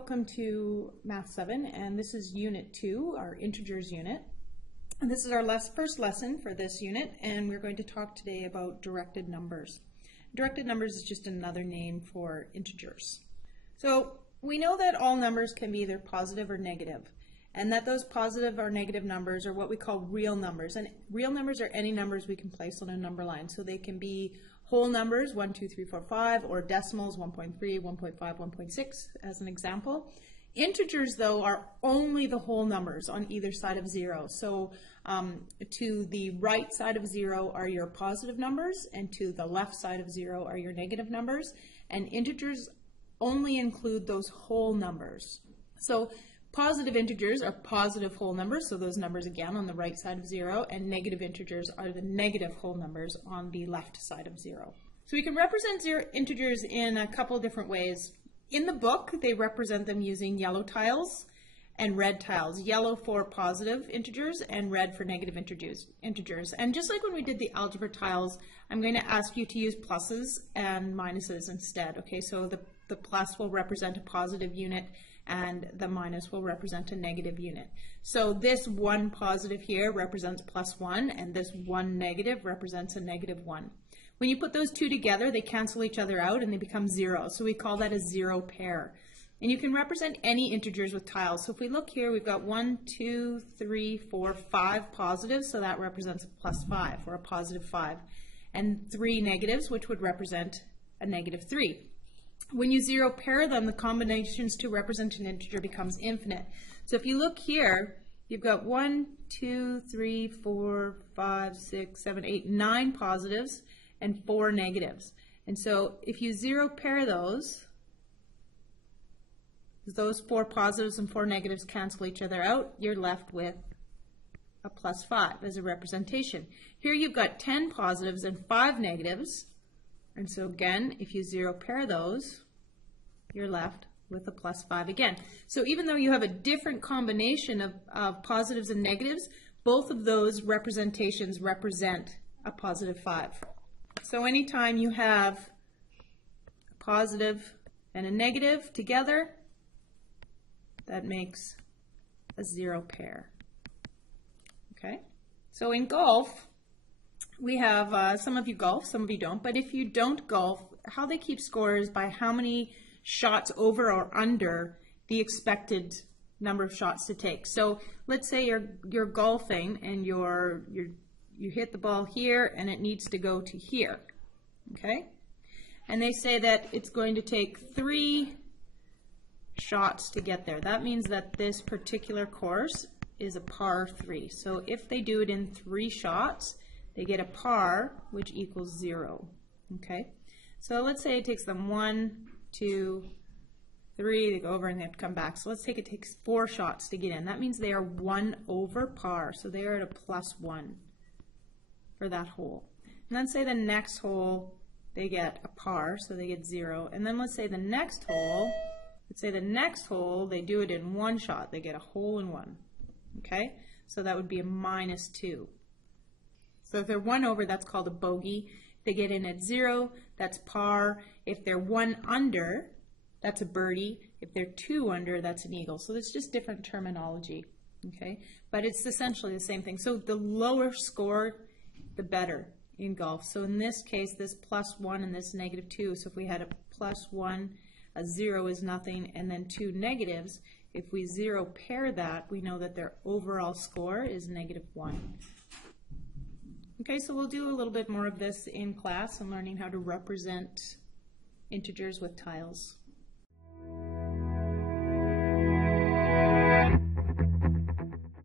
welcome to Math 7, and this is Unit 2, our integers unit. And this is our first lesson for this unit, and we're going to talk today about directed numbers. Directed numbers is just another name for integers. So we know that all numbers can be either positive or negative, and that those positive or negative numbers are what we call real numbers. And real numbers are any numbers we can place on a number line. So they can be whole numbers, 1, 2, 3, 4, 5, or decimals, 1.3, 1.5, 1.6, as an example. Integers, though, are only the whole numbers on either side of 0. So to the right side of 0 are your positive numbers, and to the left side of 0 are your negative numbers. And integers only include those whole numbers. So positive integers are positive whole numbers, so those numbers again on the right side of 0, and negative integers are the negative whole numbers on the left side of 0. So we can represent integers in a couple of different ways. In the book, they represent them using yellow tiles and red tiles. Yellow for positive integers and red for negative integers. And just like when we did the algebra tiles, I'm going to ask you to use pluses and minuses instead. Okay, so the plus will represent a positive unit, and the minus will represent a negative unit. So this one positive here represents +1, and this one negative represents a -1. When you put those two together, they cancel each other out and they become 0. So we call that a 0 pair. And you can represent any integers with tiles. So if we look here, we've got 1, 2, 3, 4, 5 positives, so that represents a +5 or a +5. And 3 negatives, which would represent a -3. When you 0 pair them, the combinations to represent an integer becomes infinite. So if you look here, you've got 1, 2, 3, 4, 5, 6, 7, 8, 9 positives and 4 negatives. And so if you 0 pair those 4 positives and 4 negatives cancel each other out, you're left with a +5 as a representation. Here you've got 10 positives and 5 negatives. And so again, if you 0 pair those, you're left with a +5 again. So even though you have a different combination of positives and negatives, both of those representations represent a +5. So anytime you have a positive and a negative together, that makes a 0 pair. Okay? So in golf, we have, some of you golf, some of you don't, but if you don't golf, how they keep score is by how many shots over or under the expected number of shots to take. So let's say you're golfing and you hit the ball here and it needs to go to here, okay? And they say that it's going to take 3 shots to get there. That means that this particular course is a par 3. So if they do it in 3 shots, they get a par, which equals 0, okay? So let's say it takes them 1, 2, 3, they go over and they have to come back. So let's take it takes 4 shots to get in. That means they are 1 over par, so they are at a +1 for that hole. And then say the next hole, they get a par, so they get 0. And then let's say the next hole, they do it in 1 shot, they get a hole in 1, okay? So that would be a -2. So if they're 1 over, that's called a bogey. If they get in at 0, that's par. If they're 1 under, that's a birdie. If they're 2 under, that's an eagle. So it's just different terminology, okay? But it's essentially the same thing. So the lower score, the better in golf. So in this case, this +1 and this -2. So if we had a +1, a 0 is nothing, and then 2 negatives, if we 0 pair that, we know that their overall score is -1. Okay, so we'll do a little bit more of this in class and learning how to represent integers with tiles.